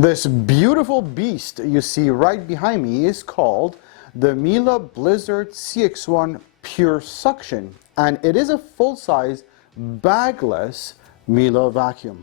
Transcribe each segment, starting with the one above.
This beautiful beast you see right behind me is called the Miele Blizzard CX1 Puresuction, and it is a full-size bagless Miele vacuum.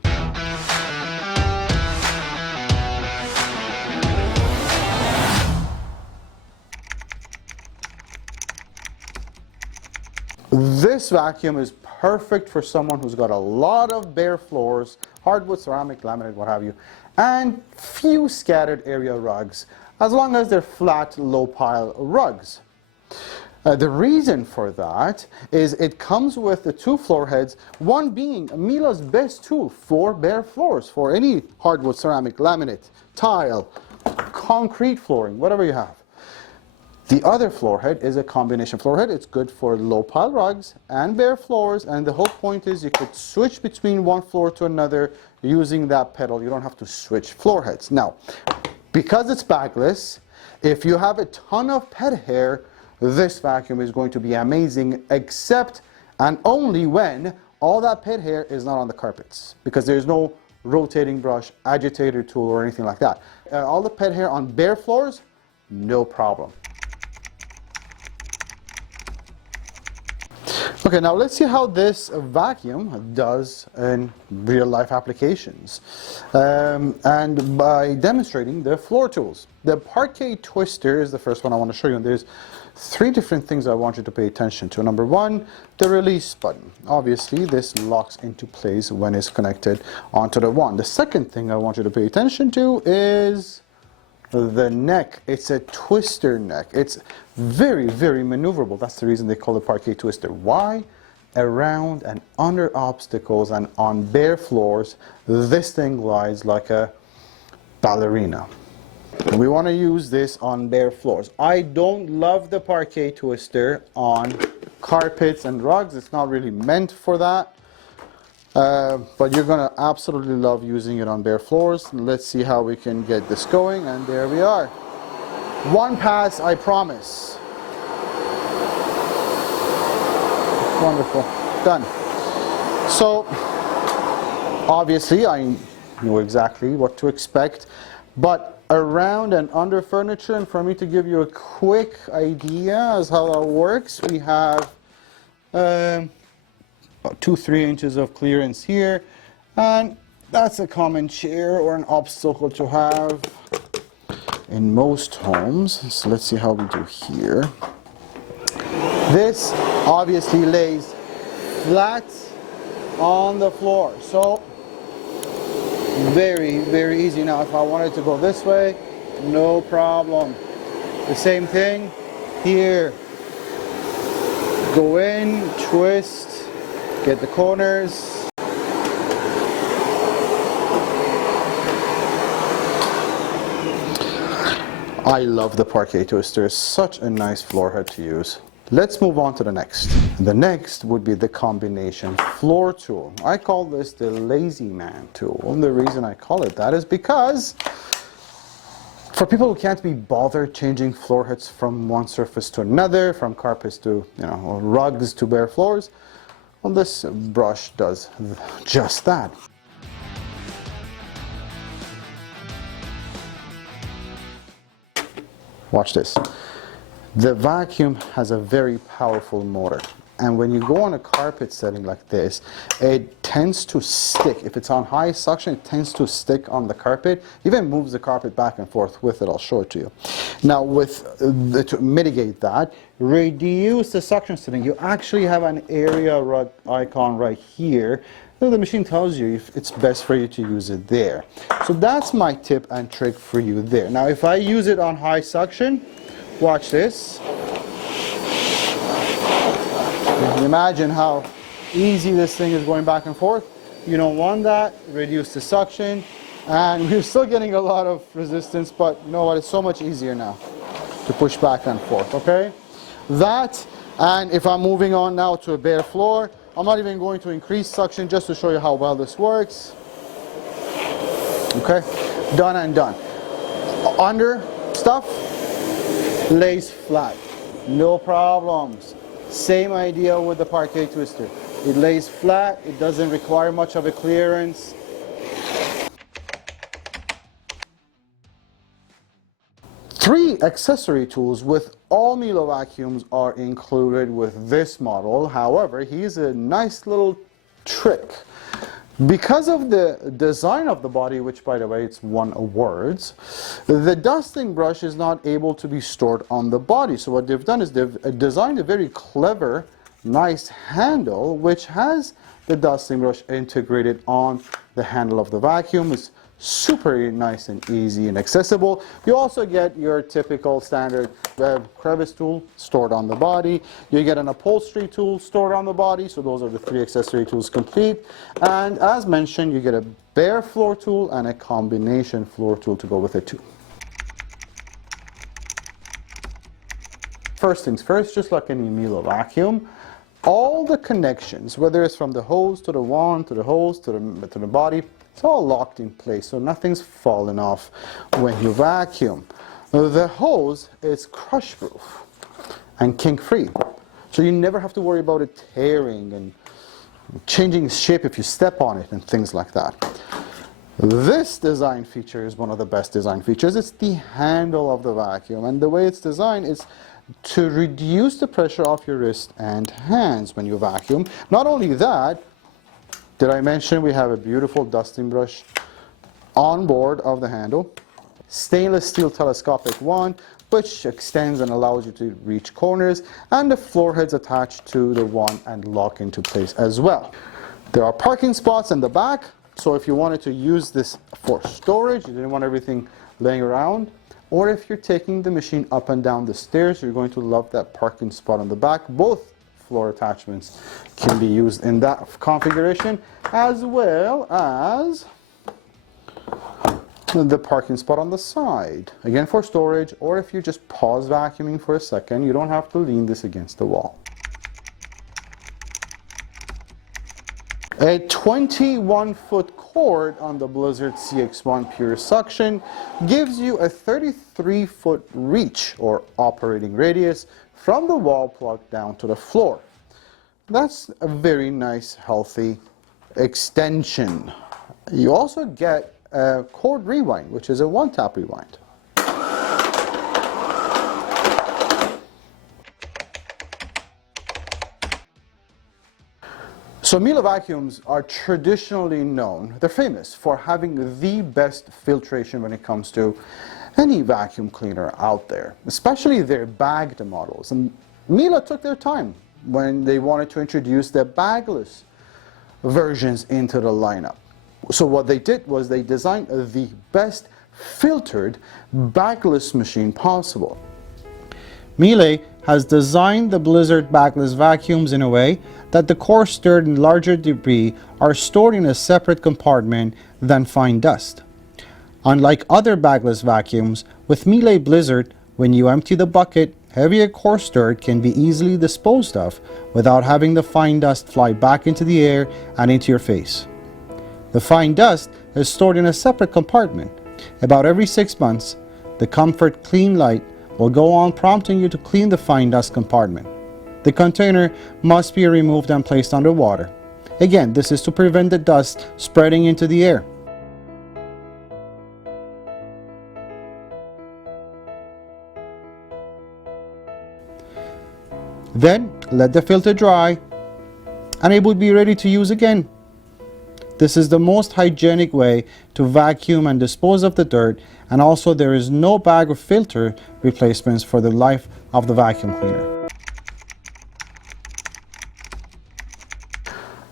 This vacuum is perfect for someone who's got a lot of bare floors, hardwood, ceramic, laminate, what have you, and few scattered area rugs, as long as they're flat, low-pile rugs. The reason for that is it comes with the two floor heads, one being Miele's best tool for bare floors, for any hardwood, ceramic, laminate, tile, concrete flooring, whatever you have. The other floor head is a combination floor head. It's good for low pile rugs and bare floors, and the whole point is you could switch between one floor to another using that pedal. You don't have to switch floor heads. Now, because it's bagless, if you have a ton of pet hair, this vacuum is going to be amazing, except and only when all that pet hair is not on the carpets, because there's no rotating brush, agitator tool, or anything like that. All the pet hair on bare floors, no problem. Okay, now let's see how this vacuum does in real life applications, and by demonstrating the floor tools. The Parket Twister is the first one I want to show you, and there's three different things I want you to pay attention to. Number one, the release button. Obviously, this locks into place when it's connected onto the wand. The second thing I want you to pay attention to is the neck. It's a twister neck. It's very, very maneuverable. That's the reason they call it Parket Twister. Why? Around and under obstacles and on bare floors, this thing glides like a ballerina. And we want to use this on bare floors. I don't love the Parket Twister on carpets and rugs. It's not really meant for that. But you're going to absolutely love using it on bare floors. Let's see how we can get this going, and there we are. One pass, I promise. Wonderful. Done. So, obviously, I know exactly what to expect, but around and under furniture, and for me to give you a quick idea as how that works, we have about 2-3 inches of clearance here, and that's a common chair or an obstacle to have in most homes. So let's see how we do here. This obviously lays flat on the floor, so very, very easy. Now if I wanted to go this way, no problem. The same thing here. Go in, twist, get the corners. I love the Parket Twister. It's such a nice floor head to use. Let's move on to the next. The next would be the combination floor tool. I call this the lazy man tool. And the reason I call it that is because for people who can't be bothered changing floor heads from one surface to another, from carpets to, or rugs to bare floors, well, this brush does just that. Watch this. The vacuum has a very powerful motor, and when you go on a carpet setting like this, it tends to stick. If it's on high suction, it tends to stick on the carpet, even moves the carpet back and forth with it. I'll show it to you. Now, to mitigate that, reduce the suction setting. You actually have an area rug icon right here. The machine tells you if it's best for you to use it there. So that's my tip and trick for you there. Now, if I use it on high suction, watch this. You can imagine how easy this thing is going back and forth. You don't want that. Reduce the suction. And we're still getting a lot of resistance, but you know what? It's so much easier now to push back and forth, okay? That, and if I'm moving on now to a bare floor, I'm not even going to increase suction just to show you how well this works. Okay? Done and done. Under stuff, lays flat, no problems. Same idea with the Parket Twister. It lays flat, it doesn't require much of a clearance. 3 accessory tools with all Miele vacuums are included with this model. However, here's a nice little trick. Because of the design of the body, which by the way it's won awards, the dusting brush is not able to be stored on the body. So what they've done is they've designed a very clever, nice handle which has the dusting brush integrated on the handle of the vacuum. It's super nice and easy and accessible. You also get your typical standard crevice tool stored on the body. You get an upholstery tool stored on the body. So those are the 3 accessory tools complete. And as mentioned, you get a bare floor tool and a combination floor tool to go with it too. First things first, just like any Miele vacuum, all the connections, whether it's from the hose to the wand, to the hose, to the body, it's all locked in place, so nothing's falling off when you vacuum. The hose is crush proof and kink free, so you never have to worry about it tearing and changing shape if you step on it and things like that. This design feature is one of the best design features. It's the handle of the vacuum, and the way it's designed is to reduce the pressure off your wrist and hands when you vacuum. Not only that, did I mention we have a beautiful dusting brush on board of the handle, stainless steel telescopic wand which extends and allows you to reach corners, and the floor heads attached to the wand and lock into place as well. There are parking spots in the back, so if you wanted to use this for storage, you didn't want everything laying around, or if you're taking the machine up and down the stairs, you're going to love that parking spot on the back. Both floor attachments can be used in that configuration, as well as the parking spot on the side, again for storage, or if you just pause vacuuming for a second, you don't have to lean this against the wall. A 21-foot cord on the Blizzard CX1 Puresuction gives you a 33-foot reach or operating radius from the wall plug down to the floor. That's a very nice, healthy extension. You also get a cord rewind, which is a one-tap rewind. So Miele vacuums are traditionally known, they're famous for having the best filtration when it comes to any vacuum cleaner out there, especially their bagged models. And Miele took their time when they wanted to introduce their bagless versions into the lineup. So what they did was they designed the best filtered bagless machine possible. Miele has designed the Blizzard bagless vacuums in a way that the coarse dirt and larger debris are stored in a separate compartment than fine dust. Unlike other bagless vacuums, with Miele Blizzard, when you empty the bucket, heavier coarse dirt can be easily disposed of without having the fine dust fly back into the air and into your face. The fine dust is stored in a separate compartment. About every 6 months, the Comfort Clean light will go on prompting you to clean the fine dust compartment. The container must be removed and placed under water. Again, this is to prevent the dust spreading into the air. Then let the filter dry and it will be ready to use again. This is the most hygienic way to vacuum and dispose of the dirt, and also there is no bag of filter replacements for the life of the vacuum cleaner.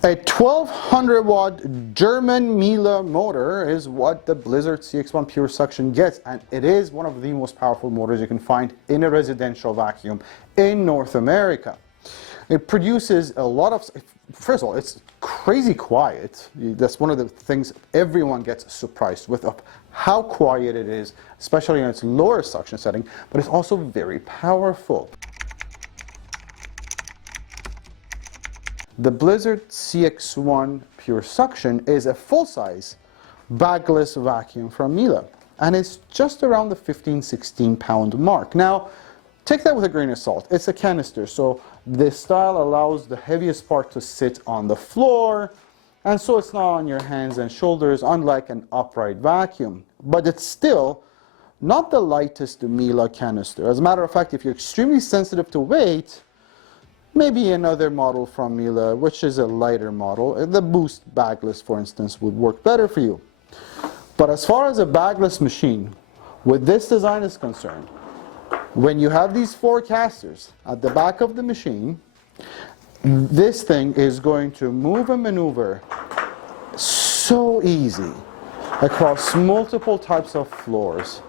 A 1200 watt German Miele motor is what the Blizzard CX1 Puresuction gets, and it is one of the most powerful motors you can find in a residential vacuum in North America. It produces a lot of, first of all, it's crazy quiet. That's one of the things everyone gets surprised with, of how quiet it is, especially in its lower suction setting, but it's also very powerful. The Blizzard CX1 Puresuction is a full-size bagless vacuum from Miele, and it's just around the 15-16 pound mark. Now, take that with a grain of salt. It's a canister, so this style allows the heaviest part to sit on the floor, and so it's not on your hands and shoulders, unlike an upright vacuum. But it's still not the lightest Miele canister. As a matter of fact, if you're extremely sensitive to weight, maybe another model from Miele, which is a lighter model. The Boost Bagless, for instance, would work better for you. But as far as a bagless machine, with this design is concerned, when you have these 4 casters at the back of the machine, this thing is going to move and maneuver so easy across multiple types of floors.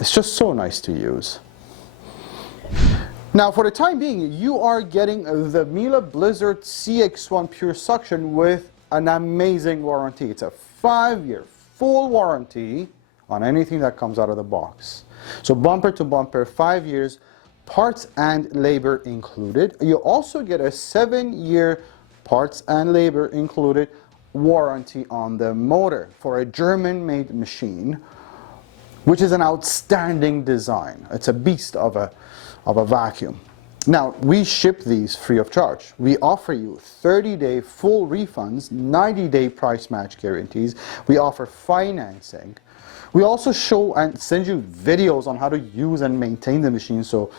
It's just so nice to use. Now, for the time being, you are getting the Miele Blizzard CX1 Puresuction with an amazing warranty. It's a 5-year full warranty on anything that comes out of the box. So bumper to bumper, 5 years, parts and labor included. You also get a 7-year parts and labor included warranty on the motor for a German-made machine, which is an outstanding design. It's a beast of a vacuum. Now, we ship these free of charge. We offer you 30-day full refunds, 90-day price match guarantees. We offer financing. We also show and send you videos on how to use and maintain the machine so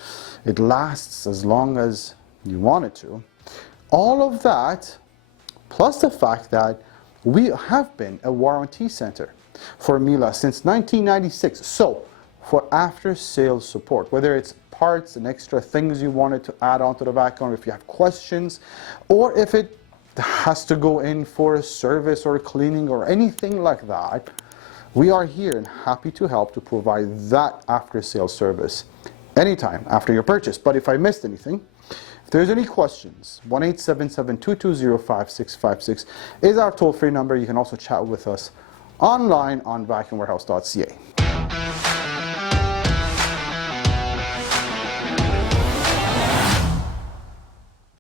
it lasts as long as you want it to. All of that, plus the fact that we have been a warranty center for Miele since 1996. So, for after-sales support, whether it's parts and extra things you wanted to add onto the vacuum, if you have questions, or if it has to go in for a service or a cleaning or anything like that, we are here and happy to help to provide that after-sales service anytime after your purchase. But if I missed anything, if there's any questions, 1-877-220-5656 is our toll-free number. You can also chat with us online on vacuumwarehouse.ca.